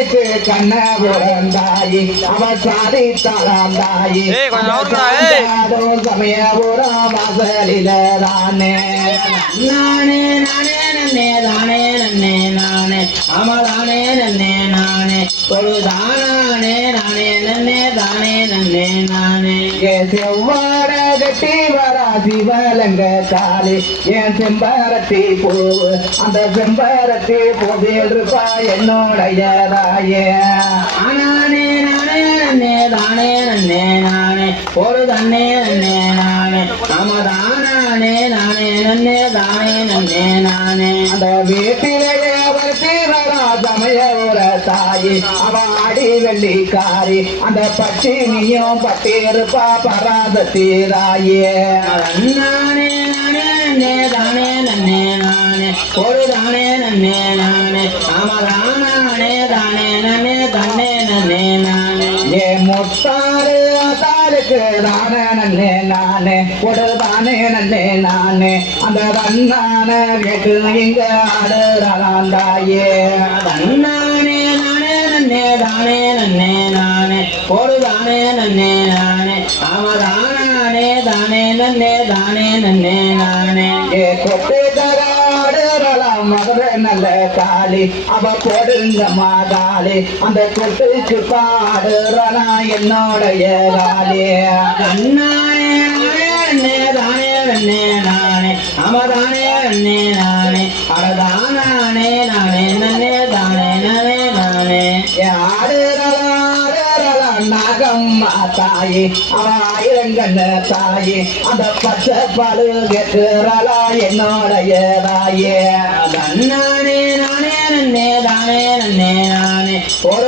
சாதித்து கண்ண பிறந்தாயி அவ சாதித்தாளாந்தாயி ஏய், கொஞ்சம் நகருங்கடா, ஏய். சமயபுரம் வாசலில தானே. நானே நானே நன்னே தானே நன்னே நானே. ஆமா தானே நன்னே நானே. ஒரு தானே நானே நன்னே தானே நன்னே நானே. ஏ செவ்வாட கட்டி வராதி சிவலங்க காலி என் செம்பரத்தி பூவு அந்த செம்பரத்தி பூவில் இருப்பா என்னுடைய தாயே. ஆனானே நானே நன்னே தானே நன்னே நானே. ஒரு தன்னே நன்னே நானே. நமதான் தாயி அவ அடி வெள்ளிக்காரி. அந்த பட்டினியும் பட்டி இருப்பா பராதத்தி தாயே நானே நானே தானே நன்னே நானே. ஒரு தானே நன்னே நானே. ஆமா தானே நன்னே தன்னே நன்னே நானே. ஏ முத்தாறு தாருக்கு நானே நன்னே நானே. ஒரு தானே நன்னே நானே. அந்த தன்னான கேட்டு இங்க ஆடுறான் தாயே தன்னானே நானே நன்னே தானே நன்னே நானே தானே நன்னே நானே. ஆமா தானே தானே நன்னே தானே நன்னே நானே. ஏ கொட்டு தராடுறலாம் நல்ல காளி. அவ போடுங்க மாதாளி. அந்த கொட்டுக்கு பாடுறனா என்னோடைய காளி அண்ணானே நானே தானே நானே. ஆமா தானே நானே. அடதானே நானே நன்னே தானே நானே நானே. ஏ அம்மா தாயே தாயி அவ ஆயிரங்கண்ண தாயி அந்த பச்சை பாடு கேட்கிறலா என்னோடைய தாயே. நானே நானே நன்னே தானே நன்னே நானே. ஒரு